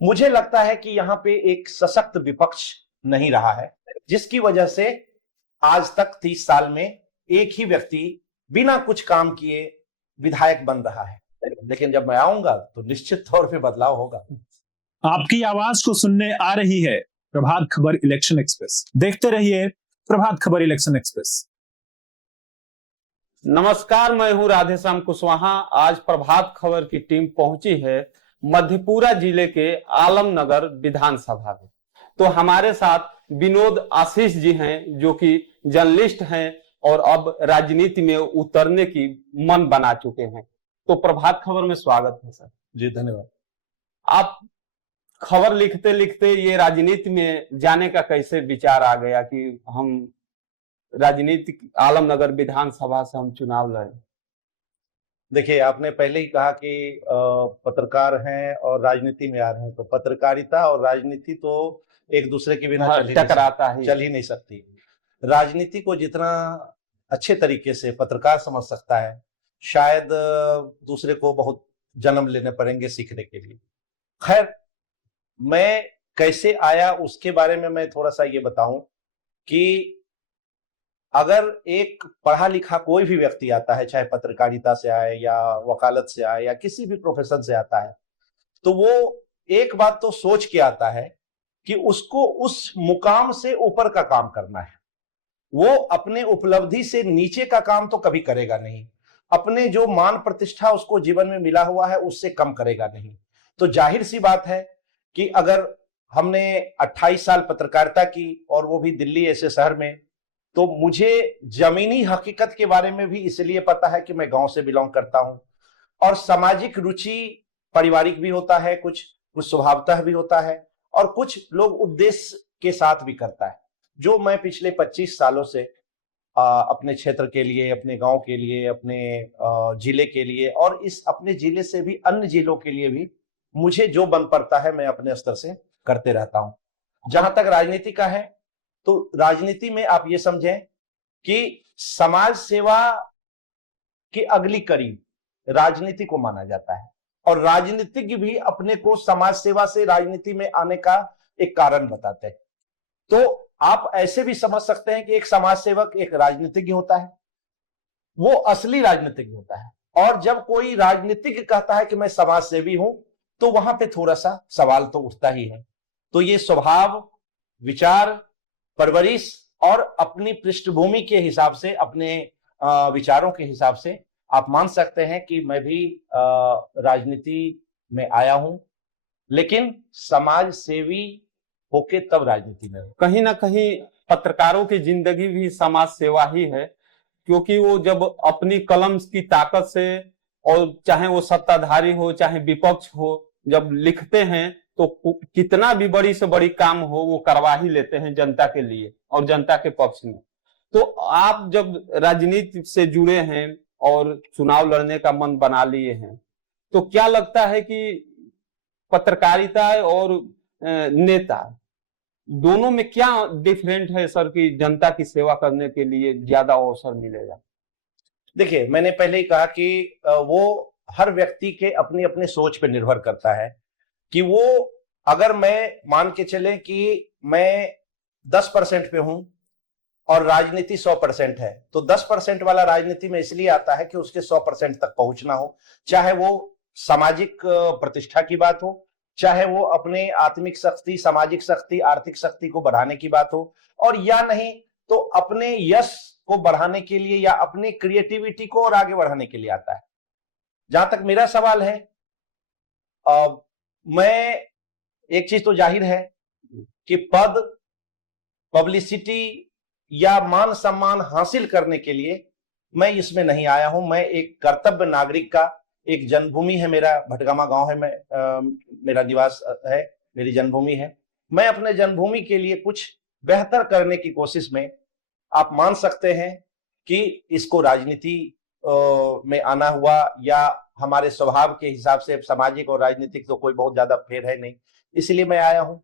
मुझे लगता है कि यहाँ पे एक सशक्त विपक्ष नहीं रहा है, जिसकी वजह से आज तक 30 साल में एक ही व्यक्ति बिना कुछ काम किए विधायक बन रहा है। लेकिन जब मैं आऊंगा तो निश्चित तौर पे बदलाव होगा। आपकी आवाज को सुनने आ रही है प्रभात खबर इलेक्शन एक्सप्रेस। देखते रहिए प्रभात खबर इलेक्शन एक्सप्रेस। नमस्कार, मैं हूं राधेश्याम कुशवाहा। आज प्रभात खबर की टीम पहुंची है मधेपुरा जिले के आलमनगर विधानसभा में। तो हमारे साथ विनोद आशीष जी हैं, जो कि जर्नलिस्ट हैं और अब राजनीति में उतरने की मन बना चुके हैं। तो प्रभात खबर में स्वागत है सर। जी धन्यवाद। आप खबर लिखते लिखते ये राजनीति में जाने का कैसे विचार आ गया कि हम राजनीति आलमनगर विधानसभा से हम चुनाव लड़े? देखिए, आपने पहले ही कहा कि पत्रकार हैं और राजनीति में आ रहे हैं, तो पत्रकारिता और राजनीति तो एक दूसरे के बिना टकराता है, चल ही नहीं सकती। राजनीति को जितना अच्छे तरीके से पत्रकार समझ सकता है, शायद दूसरे को बहुत जन्म लेने पड़ेंगे सीखने के लिए। खैर, मैं कैसे आया उसके बारे में मैं थोड़ा सा ये बताऊं कि अगर एक पढ़ा लिखा कोई भी व्यक्ति आता है, चाहे पत्रकारिता से आए या वकालत से आए या किसी भी प्रोफेशन से आता है, तो वो एक बात तो सोच के आता है कि उसको उस मुकाम से ऊपर का काम करना है। वो अपने उपलब्धि से नीचे का काम तो कभी करेगा नहीं, अपने जो मान प्रतिष्ठा उसको जीवन में मिला हुआ है उससे कम करेगा नहीं। तो जाहिर सी बात है कि अगर हमने 28 साल पत्रकारिता की और वो भी दिल्ली ऐसे शहर में, तो मुझे जमीनी हकीकत के बारे में भी इसलिए पता है कि मैं गांव से बिलोंग करता हूं। और सामाजिक रुचि पारिवारिक भी होता है, कुछ स्वभावतः भी होता है, और कुछ लोग उद्देश्य के साथ भी करता है, जो मैं पिछले 25 सालों से अपने क्षेत्र के लिए, अपने गांव के लिए, अपने जिले के लिए और इस अपने जिले से भी अन्य जिलों के लिए भी मुझे जो बन पड़ता है मैं अपने स्तर से करते रहता हूं। जहां तक राजनीति का है, तो राजनीति में आप ये समझें कि समाज सेवा की अगली कड़ी राजनीति को माना जाता है, और राजनीतिज्ञ भी अपने को समाज सेवा से राजनीति में आने का एक कारण बताते हैं। तो आप ऐसे भी समझ सकते हैं कि एक समाज सेवक एक राजनीतिज्ञ होता है, वो असली राजनीतिज्ञ होता है। और जब कोई राजनीतिज्ञ कहता है कि मैं समाज सेवी हूं, तो वहां पे थोड़ा सा सवाल तो उठता ही है। तो ये स्वभाव, विचार, परवरिश और अपनी पृष्ठभूमि के हिसाब से, अपने विचारों के हिसाब से आप मान सकते हैं कि मैं भी राजनीति में आया हूं, लेकिन समाज सेवी होके तब राजनीति में। कहीं ना कहीं पत्रकारों की जिंदगी भी समाज सेवा ही है, क्योंकि वो जब अपनी कलम की ताकत से, और चाहे वो सत्ताधारी हो चाहे विपक्ष हो, जब लिखते हैं तो कितना भी बड़ी से बड़ी काम हो वो करवा ही लेते हैं जनता के लिए और जनता के पक्ष में। तो आप जब राजनीति से जुड़े हैं और चुनाव लड़ने का मन बना लिए हैं, तो क्या लगता है कि पत्रकारिता और नेता दोनों में क्या डिफरेंट है सर, कि जनता की सेवा करने के लिए ज्यादा अवसर मिलेगा? देखिए, मैंने पहले ही कहा कि वो हर व्यक्ति के अपनी अपनी सोच पर निर्भर करता है कि वो, अगर मैं मान के चले कि मैं 10% पे हूं और राजनीति 100% है, तो 10% वाला राजनीति में इसलिए आता है कि उसके 100% तक पहुंचना हो, चाहे वो सामाजिक प्रतिष्ठा की बात हो, चाहे वो अपने आत्मिक शक्ति, सामाजिक शक्ति, आर्थिक शक्ति को बढ़ाने की बात हो, और या नहीं तो अपने यश को बढ़ाने के लिए या अपनी क्रिएटिविटी को और आगे बढ़ाने के लिए आता है। जहां तक मेरा सवाल है, मैं, एक चीज तो जाहिर है कि पद, पब्लिसिटी या मान सम्मान हासिल करने के लिए मैं इसमें नहीं आया हूं। मैं एक कर्तव्य नागरिक का, एक जन्मभूमि है मेरा, भटगामा गांव है, मेरा निवास है, मेरी जन्मभूमि है। मैं अपने जन्मभूमि के लिए कुछ बेहतर करने की कोशिश में, आप मान सकते हैं कि इसको राजनीति में आना हुआ, या हमारे स्वभाव के हिसाब से सामाजिक और राजनीतिक तो कोई बहुत ज्यादा फेर है नहीं, इसलिए मैं आया हूं।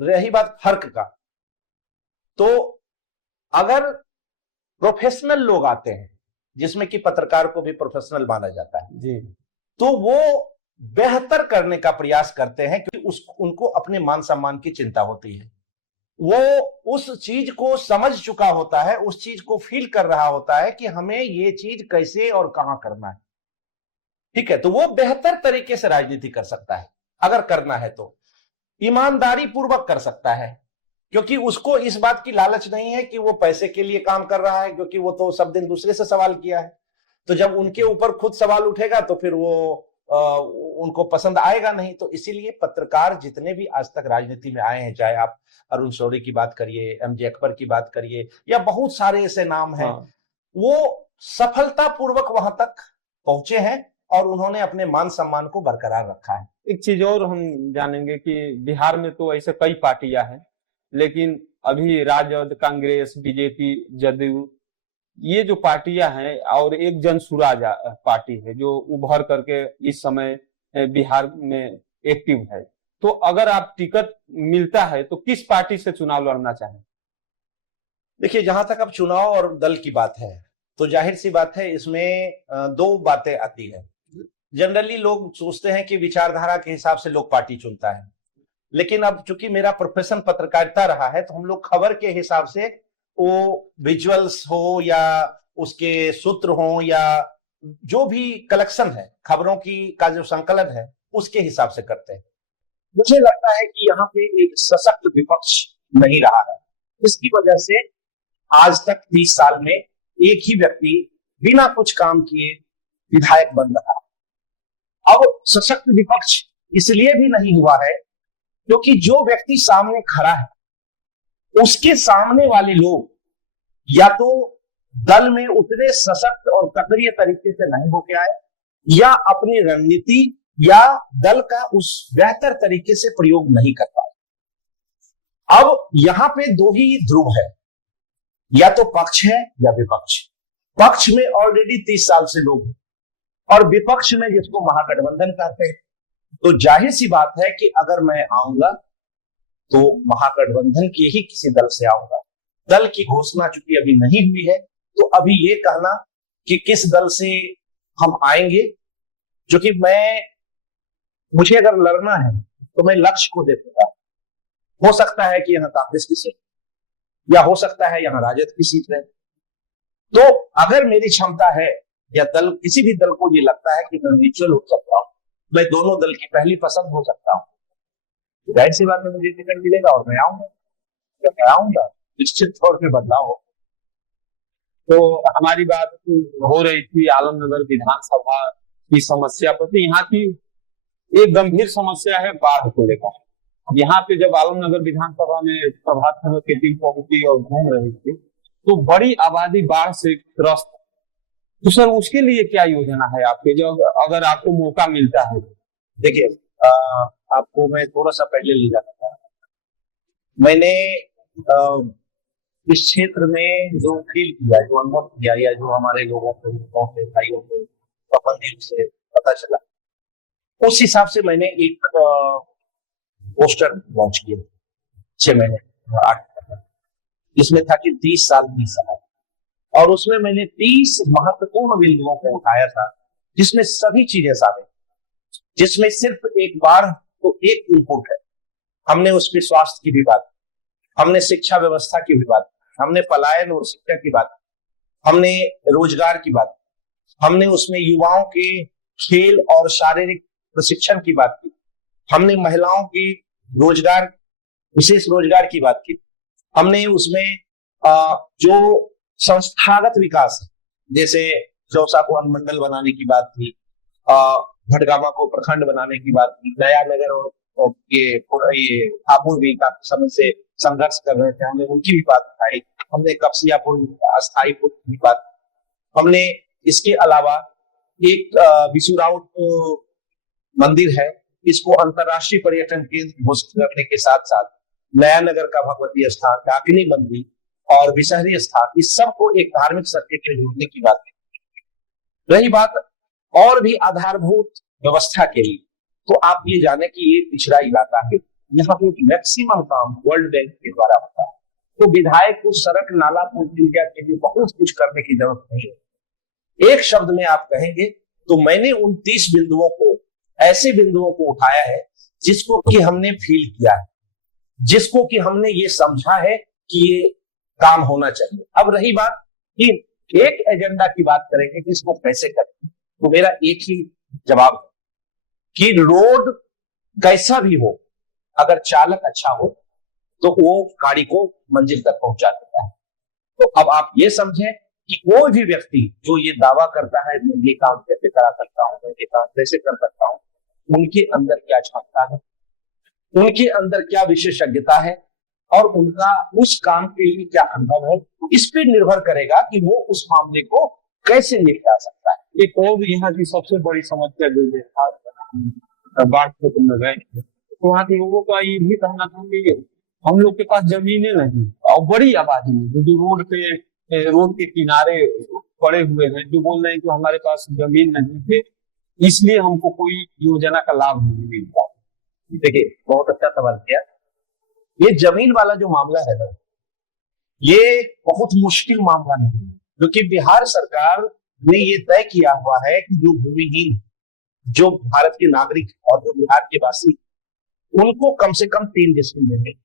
रही बात फर्क का, तो अगर प्रोफेशनल लोग आते हैं, जिसमें कि पत्रकार को भी प्रोफेशनल माना जाता है जी, तो वो बेहतर करने का प्रयास करते हैं, क्योंकि उनको अपने मान सम्मान की चिंता होती है। वो उस चीज को समझ चुका होता है, उस चीज को फील कर रहा होता है कि हमें ये चीज कैसे और कहां करना है। ठीक है, तो वो बेहतर तरीके से राजनीति कर सकता है, अगर करना है तो ईमानदारी पूर्वक कर सकता है, क्योंकि उसको इस बात की लालच नहीं है कि वो पैसे के लिए काम कर रहा है, क्योंकि वो तो सब दिन दूसरे से सवाल किया है। तो जब उनके ऊपर खुद सवाल उठेगा तो फिर वो उनको पसंद आएगा नहीं। तो इसीलिए पत्रकार जितने भी आज तक राजनीति में आए हैं, चाहे आप अरुण शौरी की बात करिए, एमजे अकबर की बात करिए, या बहुत सारे ऐसे नाम हैं, वो सफलतापूर्वक वहां तक पहुंचे हैं और उन्होंने अपने मान सम्मान को बरकरार रखा है। एक चीज और हम जानेंगे कि बिहार में तो ऐसे कई पार्टियां हैं, लेकिन अभी राजद, कांग्रेस, बीजेपी, जदयू, ये जो पार्टियां हैं, और एक जनसुराज पार्टी है जो उभर करके इस समय बिहार में एक्टिव है। तो अगर आप टिकट मिलता है तो किस पार्टी से चुनाव लड़ना चाहें? देखिए, जहां तक अब चुनाव और दल की बात है, तो जाहिर सी बात है इसमें दो बातें आती है। जनरली लोग सोचते हैं कि विचारधारा के हिसाब से लोग पार्टी चुनता है, लेकिन अब चूंकि मेरा प्रोफेशन पत्रकारिता रहा है, तो हम लोग खबर के हिसाब से, वो विजुअल्स हो या उसके सूत्र हो या जो भी कलेक्शन है खबरों की का जो संकलन है, उसके हिसाब से करते हैं। मुझे लगता है कि यहाँ पे एक सशक्त विपक्ष नहीं रहा है, इसकी वजह से आज तक 30 साल में एक ही व्यक्ति बिना कुछ काम किए विधायक बन रहा है। अब सशक्त विपक्ष इसलिए भी नहीं हुआ है क्योंकि जो व्यक्ति सामने खड़ा है, उसके सामने वाले लोग या तो दल में उतने सशक्त और सक्रिय तरीके से नहीं होके आए, या अपनी रणनीति या दल का उस बेहतर तरीके से प्रयोग नहीं कर पाए। अब यहां पे दो ही ध्रुव है, या तो पक्ष है या विपक्ष। पक्ष में ऑलरेडी 30 साल से लोग हैं, और विपक्ष में जिसको महागठबंधन कहते हैं। तो जाहिर सी बात है कि अगर मैं आऊंगा तो महागठबंधन के ही किसी दल से आऊंगा। दल की घोषणा चूंकि अभी नहीं हुई है, तो अभी ये कहना कि किस दल से हम आएंगे, जो कि मुझे अगर लड़ना है तो मैं लक्ष्य को देखूंगा। हो सकता है कि यहाँ कांग्रेस की सीट, या हो सकता है यहाँ राजद की सीट रहे। तो अगर मेरी क्षमता है, या दल किसी भी दल को ये लगता है कि मैं म्यूचुअल हो सकता हूं, मैं दोनों दल की पहली पसंद हो सकता हूं, जाहिर सी बात है मुझे टिकट मिलेगा और मैं आऊंगा। जब मैं आऊंगा निश्चित तौर पर बदलाव हो। तो हमारी बात हो रही थी आलमनगर विधानसभा की समस्या पर। तो यहाँ की एक गंभीर समस्या है बाढ़ को लेकर। यहाँ पे जब आलमनगर विधानसभा में प्रभात खबर की टीम पहुंची और घूम रही थी, तो बड़ी आबादी बाढ़ से त्रस्त। तो सर, उसके लिए क्या योजना है आपके, जो अगर आपको मौका मिलता है? देखिए, आपको मैं थोड़ा सा पहले ले जाना था। मैंने इस क्षेत्र में जो फील किया, जो अनुभव किया, या जो हमारे लोगों को, भाइयों को पाबंदियों से पता चला, उस हिसाब से मैंने एक पोस्टर लॉन्च किया 6 महीने 8 महीने, जिसमें था कि 30 साल 30 साल, और उसमें मैंने 30 महत्वपूर्ण बिंदुओं को उठाया था, जिसमें सभी चीजें शामिल, जिसमें सिर्फ एक बार तो एक इनपुट है। हमने उसके स्वास्थ्य की भी बात, हमने शिक्षा व्यवस्था की भी बात, हमने पलायन और शिक्षा की बात, हमने रोजगार की बात, हमने उसमें युवाओं के खेल और शारीरिक प्रशिक्षण की बात की, हमने महिलाओं की रोजगार, विशेष रोजगार की बात की, हमने उसमें जो संस्थागत विकास, जैसे चौसा को अनुमंडल बनाने की बात की, भटगामा को प्रखंड बनाने की बात की, नया नगर और ये हापुड़ भी काफी समय से संघर्ष कर रहे थे, हमने उनकी भी बात उठाई, हमने कपसियापुर अस्थायी पुल की बात, हमने इसके अलावा एक बिसुराउट मंदिर है, इसको अंतरराष्ट्रीय पर्यटन केंद्र घोषित करने के साथ साथ नया नगर का भगवती स्थान, काकनी मंदिर और विषहरी स्थान, इस सब को एक धार्मिक सर्किट में जोड़ने की बात है। रही बात और भी आधारभूत व्यवस्था के लिए, तो आप ये जाने कि ये पिछड़ा इलाका है, यहाँ पे मैक्सिमम काम वर्ल्ड बैंक के द्वारा होता है। तो विधायक को सड़क, नाला, पुल के लिए बहुत कुछ करने की जरूरत नहीं है। एक शब्द में आप कहेंगे तो मैंने उन 30 बिंदुओं को ऐसे बिंदुओं को उठाया है जिसको कि हमने फील किया है, जिसको कि हमने ये समझा है कि ये काम होना चाहिए। अब रही बात कि एक एजेंडा की बात करेंगे कि इसको कैसे करें, तो मेरा एक ही जवाब है कि रोड कैसा भी हो, अगर चालक अच्छा हो तो वो गाड़ी को मंजिल तक पहुंचा देता है। तो अब आप ये समझें कि कोई भी व्यक्ति जो ये दावा करता है मैं ये काम कैसे करा सकता हूं, मैं ये काम कैसे कर सकता हूं, उनके अंदर क्या क्षमता है, उनके अंदर क्या विशेषज्ञता है और उनका उस काम के लिए क्या अनुभव है, इस पर निर्भर करेगा कि वो उस मामले को कैसे निपटा सकता है। एक और यहाँ की सबसे बड़ी समस्या जो है बाढ़ क्षेत्र में गए तो वहाँ के लोगों का ये भी कहना था कि हम लोग के पास जमीनें नहीं और बड़ी आबादी है जो रोड के किनारे पड़े हुए हैं, जो बोल रहे हैं कि हमारे पास जमीन नहीं है इसलिए हमको कोई योजना का लाभ नहीं मिलता। देखिए बहुत अच्छा सवाल किया। ये जमीन वाला जो मामला है ना, ये बहुत मुश्किल मामला नहीं है, क्योंकि बिहार सरकार ने ये तय किया हुआ है कि जो भूमिहीन, जो भारत के नागरिक और जो बिहार के वासी, उनको कम से कम 3 डिस्ट्रिक्ट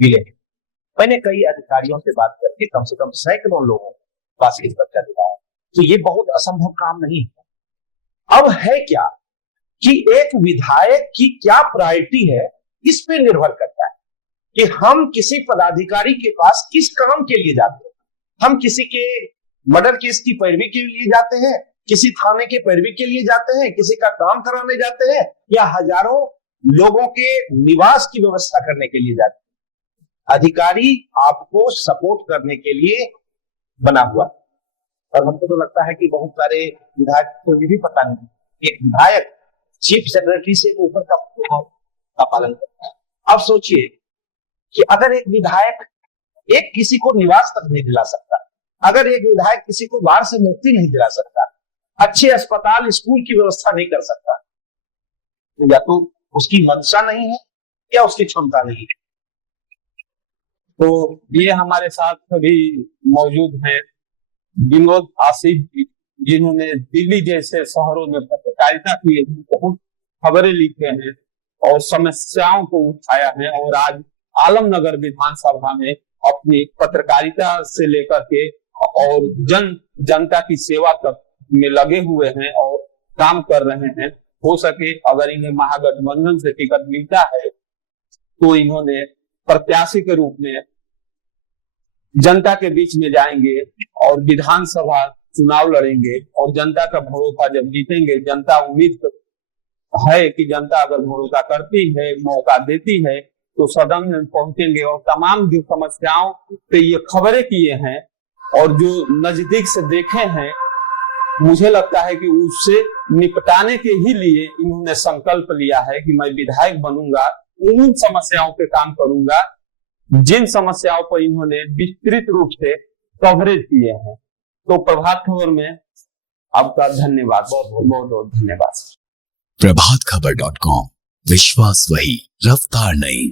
मिले। मैंने कई अधिकारियों से बात करके कम से कम सैकड़ों लोगों को पास इस पर्चा दिलाया, तो ये बहुत असंभव काम नहीं है। अब है क्या कि एक विधायक की क्या प्रायोरिटी है, इस पे निर्भर करता है कि हम किसी पदाधिकारी के पास किस काम के लिए जाते हैं। हम किसी के मर्डर केस की पैरवी के लिए जाते हैं, किसी थाने के पैरवी के लिए जाते हैं, किसी का काम कराने जाते हैं, या हजारों लोगों के निवास की व्यवस्था करने के लिए जाते हैं। अधिकारी आपको सपोर्ट करने के लिए बना हुआ, और हमको तो लगता है कि बहुत सारे विधायक को ये भी पता नहीं एक विधायक चीफ सेक्रेटरी से ऊपर का पालन करता है। अब सोचिए कि अगर एक विधायक एक किसी को निवास तक नहीं दिला सकता, अगर एक विधायक किसी को बाहर से मुक्ति नहीं दिला सकता, अच्छे अस्पताल स्कूल की व्यवस्था नहीं कर सकता, या तो उसकी मंशा नहीं है या उसकी क्षमता नहीं है। तो ये हमारे साथ अभी मौजूद हैं विनोद आसिफ जी, जिन्होंने दिल्ली जैसे शहरों में पत्रकारिता की बहुत खबरें लिखे हैं और समस्याओं को उठाया है, और आज आलमनगर विधानसभा में अपनी पत्रकारिता से लेकर के और जनता की सेवा तक में लगे हुए हैं और काम कर रहे हैं। हो सके अगर इन्हें महागठबंधन से टिकट मिलता है तो इन्होंने प्रत्याशी के रूप में जनता के बीच में जाएंगे और विधानसभा चुनाव लड़ेंगे, और जनता का भरोसा जब जीतेंगे, जनता उम्मीद है कि जनता अगर भरोसा करती है, मौका देती है, तो सदन में पहुंचेंगे और तमाम जो समस्याओं पे ये खबरें किए हैं और जो नजदीक से देखे हैं, मुझे लगता है कि उससे निपटाने के ही लिए इन्होंने संकल्प लिया है कि मैं विधायक बनूंगा, उन समस्याओं पे काम करूंगा जिन समस्याओं पर इन्होंने विस्तृत रूप से कवरेज किए हैं। तो प्रभात खबर में आपका धन्यवाद, बहुत बहुत धन्यवाद। प्रभातखबर.com, विश्वास वही, रफ्तार नहीं।